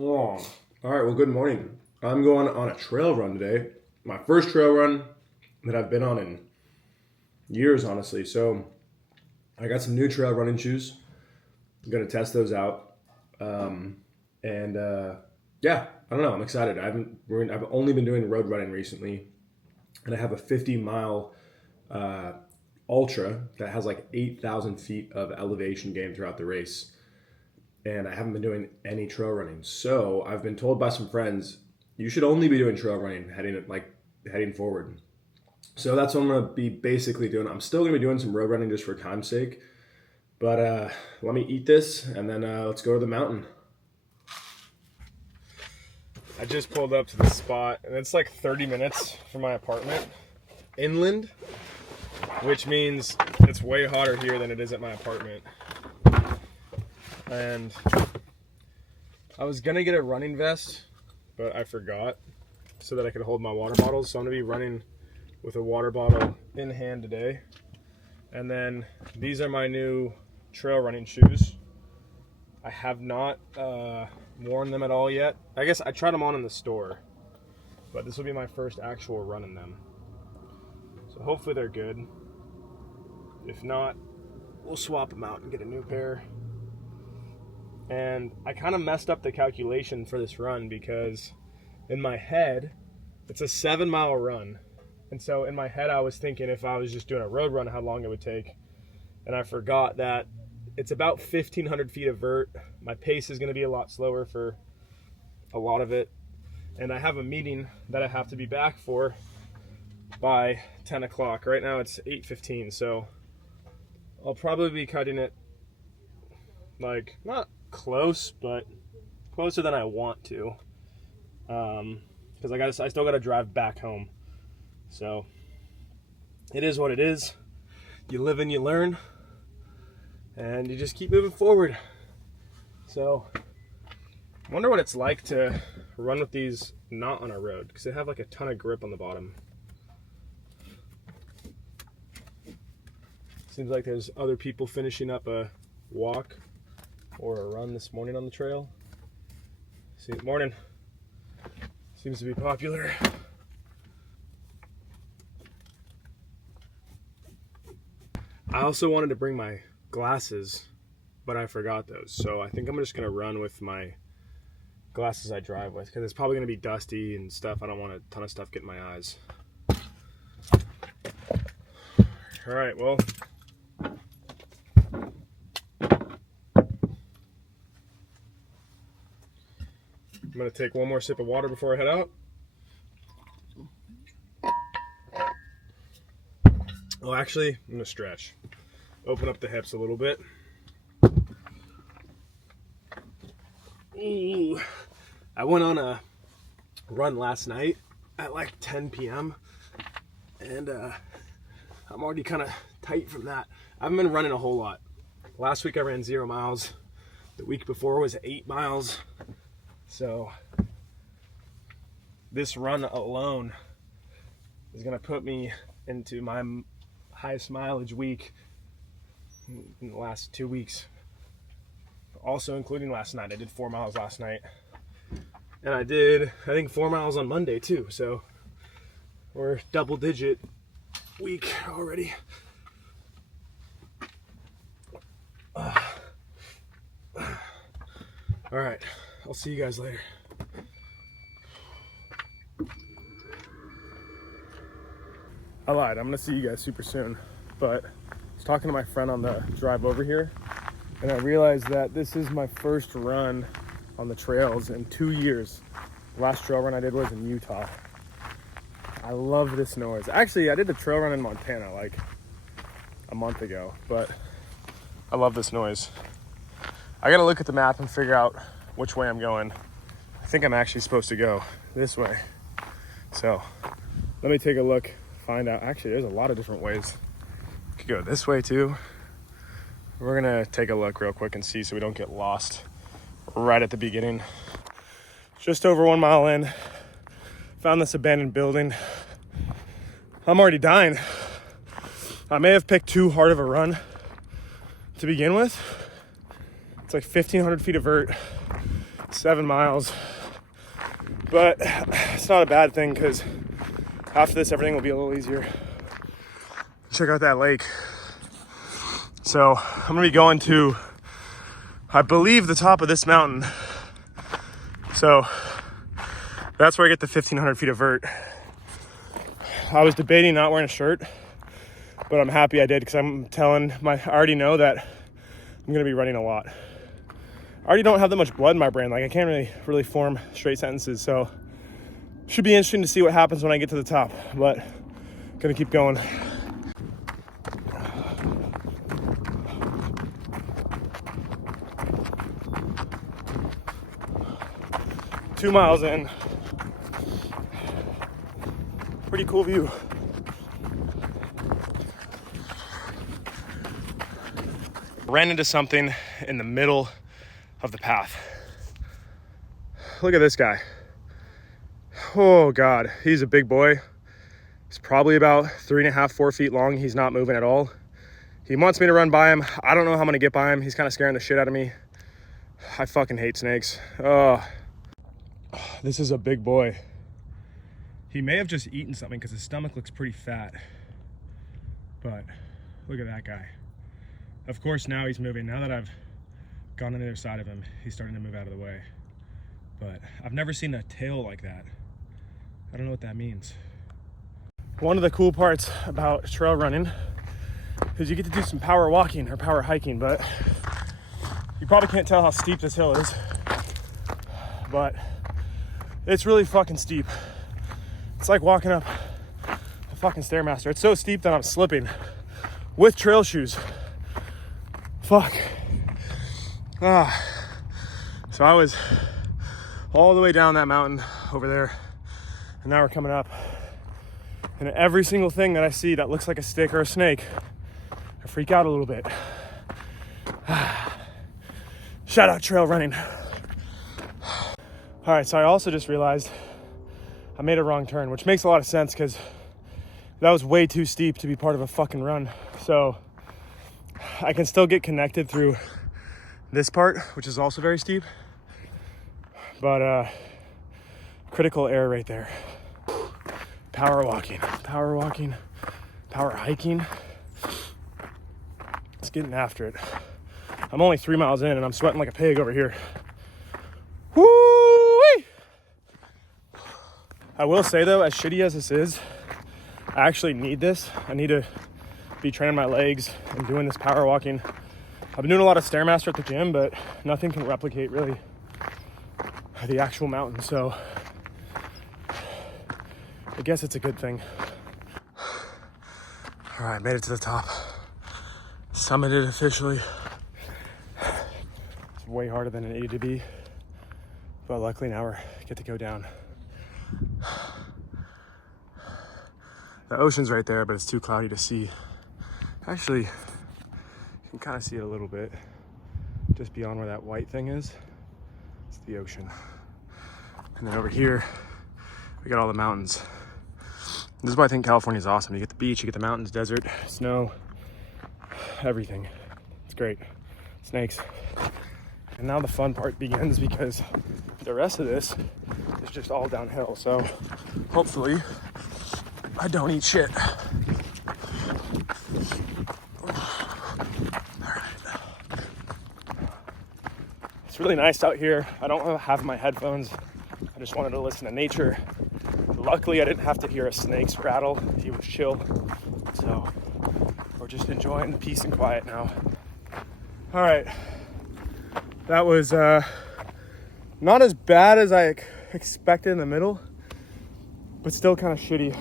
Oh, all right. Well, good morning. I'm going on a trail run today. My first trail run that I've been on in years, honestly. So I got some new trail running shoes. I'm gonna test those out. And yeah, I don't know. I'm excited. I've only been doing road running recently, and I have a 50-mile ultra that has like 8,000 feet of elevation gain throughout the race. And I haven't been doing any trail running. So I've been told by some friends, you should only be doing trail running heading forward. So that's what I'm gonna be basically doing. I'm still gonna be doing some road running just for time's sake. But let me eat this and then let's go to the mountain. I just pulled up to the spot and it's like 30 minutes from my apartment inland, which means it's way hotter here than it is at my apartment. And I was gonna get a running vest, but I forgot, so that I could hold my water bottles. So I'm gonna be running with a water bottle in hand today. And then these are my new trail running shoes. I have not worn them at all yet. I guess I tried them on in the store, but this will be my first actual run in them. So hopefully they're good. If not, we'll swap them out and get a new pair. And I kind of messed up the calculation for this run because in my head, it's a 7-mile run. And so in my head, I was thinking if I was just doing a road run, how long it would take. And I forgot that it's about 1,500 feet of vert. My pace is going to be a lot slower for a lot of it. And I have a meeting that I have to be back for by 10 o'clock. Right now it's 8:15, so I'll probably be cutting it like not close, but closer than I want to, because I still got to drive back home. So it is what it is. You live and you learn, and you just keep moving forward. So I wonder what it's like to run with these not on a road, because they have like a ton of grip on the bottom. Seems like there's other people finishing up a walk or a run this morning on the trail. See, morning. Seems to be popular. I also wanted to bring my glasses, but I forgot those. So I think I'm just gonna run with my glasses I drive with, because it's probably gonna be dusty and stuff. I don't want a ton of stuff getting my eyes. All right, well, I'm gonna take one more sip of water before I head out. Oh, actually, I'm gonna stretch. Open up the hips a little bit. Ooh. I went on a run last night at like 10 p.m. and I'm already kind of tight from that. I haven't been running a whole lot. Last week I ran 0 miles. The week before was 8 miles. So this run alone is gonna put me into my highest mileage week in the last 2 weeks. Also including last night. I did 4 miles last night. And I did, I think, 4 miles on Monday too. So we're double digit week already. All right, I'll see you guys later. I lied, I'm gonna see you guys super soon, but I was talking to my friend on the drive over here, and I realized that this is my first run on the trails in 2 years. The last trail run I did was in Utah. I love this noise. Actually, I did the trail run in Montana like a month ago, but I love this noise. I gotta look at the map and figure out which way I'm going. I think I'm actually supposed to go this way. So let me take a look, find out. Actually, there's a lot of different ways. Could go this way too. We're gonna take a look real quick and see so we don't get lost right at the beginning. Just over 1 mile in, found this abandoned building. I'm already dying. I may have picked too hard of a run to begin with. It's like 1,500 feet of vert. 7 miles. But it's not a bad thing because after this, everything will be a little easier. Check out that lake. So I'm gonna be going to, I believe, the top of this mountain. So that's where I get the 1,500 feet of vert. I was debating not wearing a shirt, but I'm happy I did because I already know that I'm gonna be running a lot. I already don't have that much blood in my brain. Like I can't really form straight sentences. So should be interesting to see what happens when I get to the top, but gonna keep going. Two miles in. Pretty cool view. Ran into something in the middle of the path. Look at this guy. Oh God, he's a big boy. He's probably about 3.5, 4 feet long. He's not moving at all. He wants me to run by him. I don't know how I'm gonna get by him. He's kind of scaring the shit out of me. I fucking hate snakes. Oh, this is a big boy. He may have just eaten something because his stomach looks pretty fat. But look at that guy. Of course, now he's moving. Now that I've gone on the other side of him, he's starting to move out of the way. But I've never seen a tail like that. I don't know what that means. One of the cool parts about trail running is you get to do some power walking or power hiking, but you probably can't tell how steep this hill is. But it's really fucking steep. It's like walking up a fucking Stairmaster. It's so steep that I'm slipping with trail shoes. Fuck. So I was all the way down that mountain over there, and now we're coming up. And every single thing that I see that looks like a stick or a snake, I freak out a little bit. Shout out trail running. All right, so I also just realized I made a wrong turn, which makes a lot of sense because that was way too steep to be part of a fucking run. So I can still get connected through this part, which is also very steep, but critical error right there. Power walking, power hiking. It's getting after it. I'm only 3 miles in and I'm sweating like a pig over here. Woo-wee! I will say though, as shitty as this is, I actually need this. I need to be training my legs and doing this power walking. I've been doing a lot of Stairmaster at the gym, but nothing can replicate really the actual mountain. So I guess it's a good thing. All right, made it to the top. Summited officially. It's way harder than it needed to be, but luckily now we get to go down. The ocean's right there, but it's too cloudy to see. Actually, you can kind of see it a little bit. Just beyond where that white thing is, it's the ocean. And then over here, we got all the mountains. This is why I think California is awesome. You get the beach, you get the mountains, desert, snow, everything. It's great. Snakes. And now the fun part begins because the rest of this is just all downhill. So hopefully I don't eat shit. It's really nice out here. I don't have my headphones. I just wanted to listen to nature. Luckily, I didn't have to hear a snake's rattle. He was chill. So we're just enjoying the peace and quiet now. All right. That was not as bad as I expected in the middle, but still kind of shitty.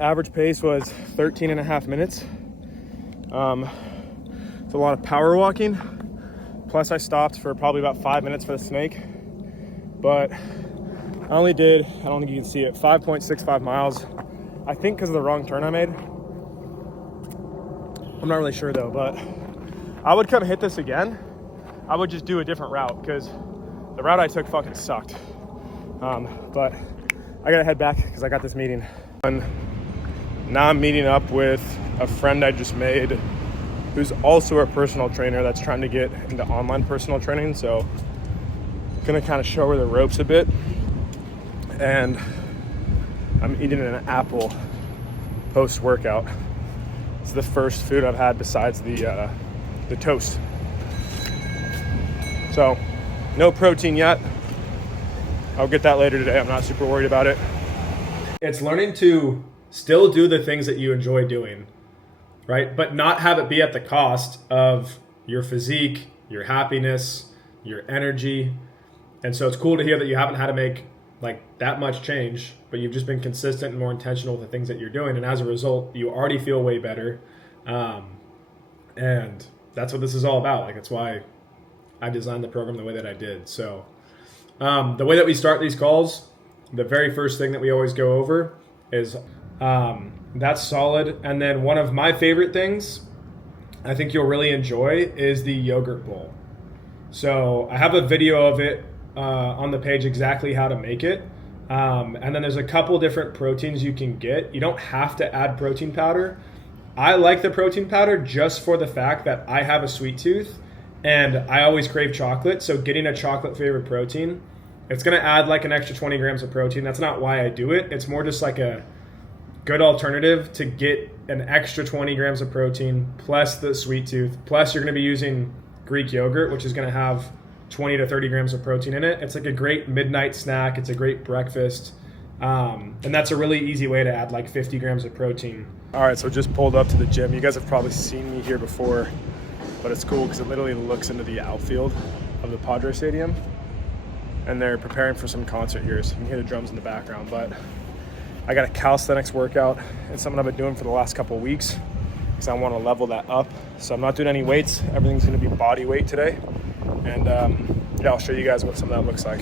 Average pace was 13.5 minutes. It's a lot of power walking. Plus I stopped for probably about 5 minutes for the snake. But I only did, I don't think you can see it, 5.65 miles. I think because of the wrong turn I made. I'm not really sure though, but I would come hit this again. I would just do a different route because the route I took fucking sucked. But I gotta head back because I got this meeting. And now I'm meeting up with a friend I just made who's also a personal trainer that's trying to get into online personal training. So I'm gonna kind of show her the ropes a bit. And I'm eating an apple post-workout. It's the first food I've had besides the toast. So no protein yet. I'll get that later today. I'm not super worried about it. It's learning to still do the things that you enjoy doing, right? But not have it be at the cost of your physique, your happiness, your energy. And so it's cool to hear that you haven't had to make like that much change, but you've just been consistent and more intentional with the things that you're doing. And as a result, you already feel way better. And that's what this is all about. Like, it's why I designed the program the way that I did. So the way that we start these calls, the very first thing that we always go over is that's solid. And then one of my favorite things I think you'll really enjoy is the yogurt bowl. So I have a video of it on the page, exactly how to make it. And then there's a couple different proteins you can get. You don't have to add protein powder. I like the protein powder just for the fact that I have a sweet tooth and I always crave chocolate. So getting a chocolate flavored protein, it's going to add like an extra 20 grams of protein. That's not why I do it. It's more just like a good alternative to get an extra 20 grams of protein plus the sweet tooth. Plus you're going to be using Greek yogurt, which is going to have 20 to 30 grams of protein in it. It's like a great midnight snack. It's a great breakfast. And that's a really easy way to add like 50 grams of protein. All right, so just pulled up to the gym. You guys have probably seen me here before, but it's cool because it literally looks into the outfield of the Padre Stadium. And they're preparing for some concert here, so you can hear the drums in the background. But I got a calisthenics workout. It's something I've been doing for the last couple of weeks because I want to level that up. So I'm not doing any weights. Everything's going to be body weight today. And yeah, I'll show you guys what some of that looks like.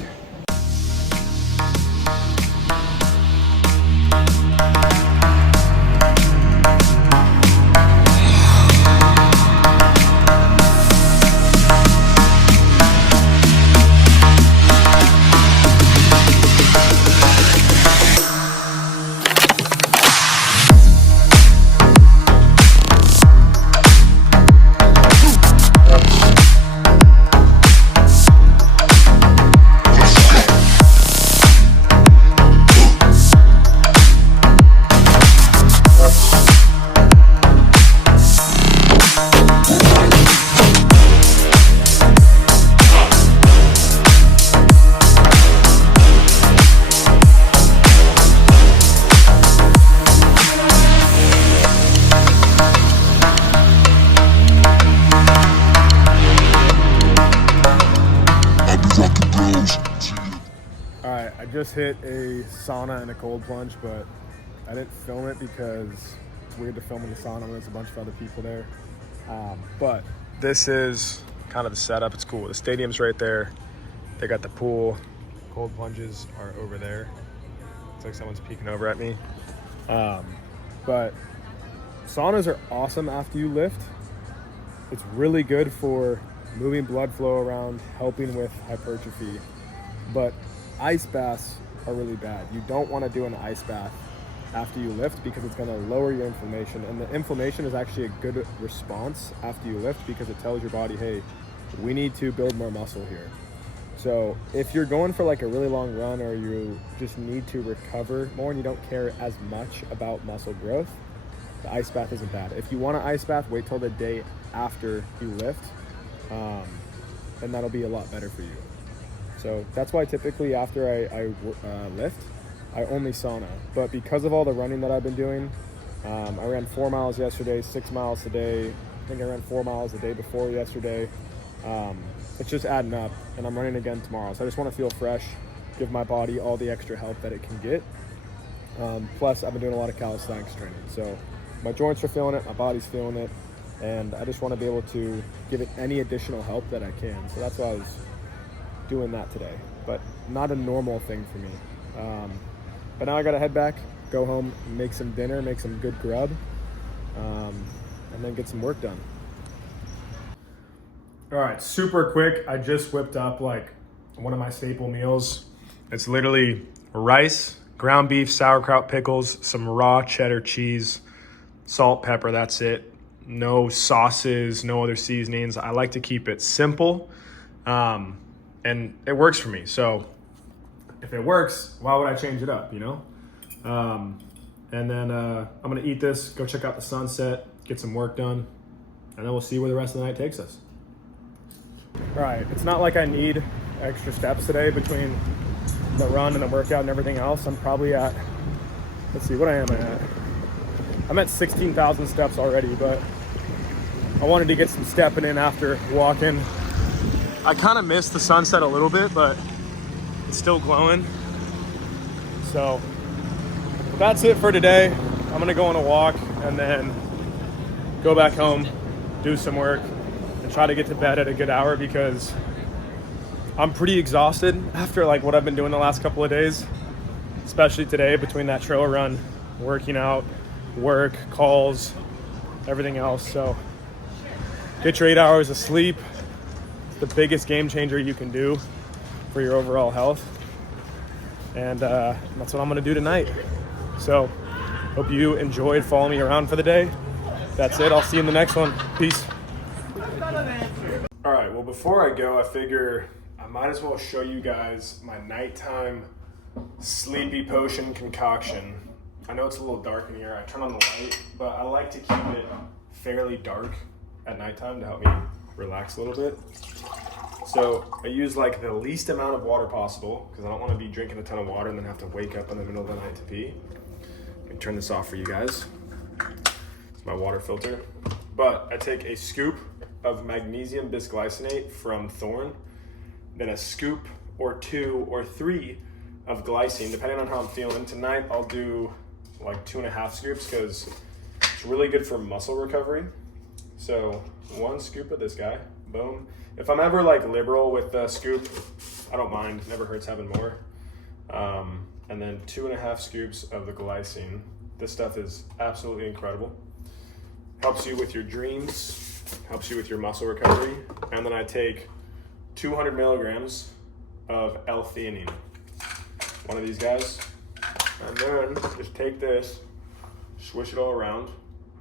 Alright, I just hit a sauna and a cold plunge, but I didn't film it because it's weird to film in the sauna when there's a bunch of other people there. But this is kind of the setup. It's cool. The stadium's right there. They got the pool. Cold plunges are over there. Looks like someone's peeking over at me. But saunas are awesome after you lift. It's really good for moving blood flow around, helping with hypertrophy. But ice baths are really bad. You don't want to do an ice bath after you lift because it's going to lower your inflammation. And the inflammation is actually a good response after you lift because it tells your body, hey, we need to build more muscle here. So if you're going for like a really long run or you just need to recover more and you don't care as much about muscle growth, the ice bath isn't bad. If you want an ice bath, wait till the day after you lift, and that'll be a lot better for you. So that's why typically after I lift, I only sauna. But because of all the running that I've been doing, I ran 4 miles yesterday, 6 miles today. I think I ran 4 miles the day before yesterday. It's just adding up, and I'm running again tomorrow. So I just want to feel fresh, give my body all the extra help that it can get. Plus, I've been doing a lot of calisthenics training. So my joints are feeling it, my body's feeling it, and I just want to be able to give it any additional help that I can. So that's why I was doing that today, but not a normal thing for me. But now I gotta head back, go home, make some dinner, make some good grub, and then get some work done. All right, super quick. I just whipped up like one of my staple meals. It's literally rice, ground beef, sauerkraut, pickles, some raw cheddar cheese, salt, pepper, that's it. no sauces, no other seasonings. I like to keep it simple, and it works for me. So if it works, why would I change it up, you know? And then I'm gonna eat this, go check out the sunset, get some work done, and then we'll see where the rest of the night takes us. All right, it's not like I need extra steps today between the run and the workout and everything else. I'm probably at, let's see, what I am at? I'm at 16,000 steps already, but I wanted to get some stepping in after walking. I kind of missed the sunset a little bit, but it's still glowing. So that's it for today. I'm gonna go on a walk and then go back home, do some work, and try to get to bed at a good hour because I'm pretty exhausted after like what I've been doing the last couple of days, especially today between that trail run, working out, work, calls, everything else. So get your 8 hours of sleep. It's the biggest game changer you can do for your overall health. And that's what I'm gonna do tonight. So hope you enjoyed following me around for the day. That's it. I'll see you in the next one. Peace. All right, well, before I go, I figure I might as well show you guys my nighttime sleepy potion concoction. I know it's a little dark in here. I turn on the light, but I like to keep it fairly dark at nighttime to help me relax a little bit. So I use like the least amount of water possible because I don't want to be drinking a ton of water and then have to wake up in the middle of the night to pee. Let me turn this off for you guys. It's my water filter. But I take a scoop of magnesium bisglycinate from Thorne, then a scoop or 2 or 3 of glycine, depending on how I'm feeling. Tonight I'll do like 2.5 scoops because it's really good for muscle recovery. So 1 scoop of this guy, boom. If I'm ever like liberal with the scoop, I don't mind, never hurts having more. And then 2.5 scoops of the glycine. This stuff is absolutely incredible. Helps you with your dreams, helps you with your muscle recovery. And then I take 200 milligrams of L-theanine, one of these guys. And then just take this, swish it all around.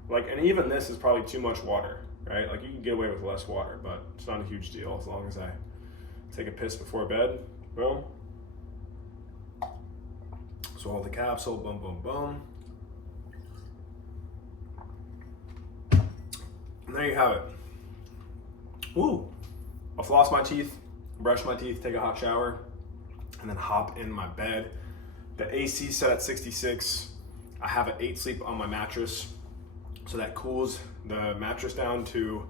Like, and even this is probably too much water, right? Like you can get away with less water, but it's not a huge deal as long as I take a piss before bed. Boom. Swallow the capsule, boom, boom, boom. And there you have it. Ooh, I'll floss my teeth, brush my teeth, take a hot shower, and then hop in my bed. The AC set at 66. I have an 8 sleep on my mattress, so that cools the mattress down to,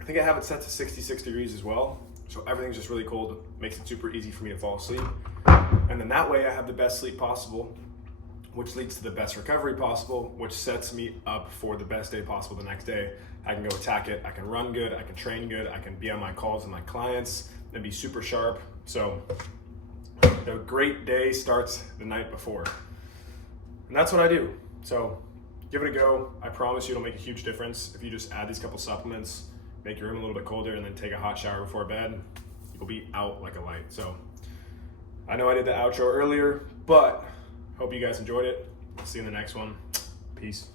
I think I have it set to 66 degrees as well. So everything's just really cold, makes it super easy for me to fall asleep. And then that way I have the best sleep possible, which leads to the best recovery possible, which sets me up for the best day possible the next day. I can go attack it, I can run good, I can train good, I can be on my calls with my clients and be super sharp. So the great day starts the night before. And that's what I do. So give it a go. I promise you it'll make a huge difference. If you just add these couple supplements, make your room a little bit colder, and then take a hot shower before bed, you'll be out like a light. So I know I did the outro earlier, but hope you guys enjoyed it. I'll see you in the next one. Peace.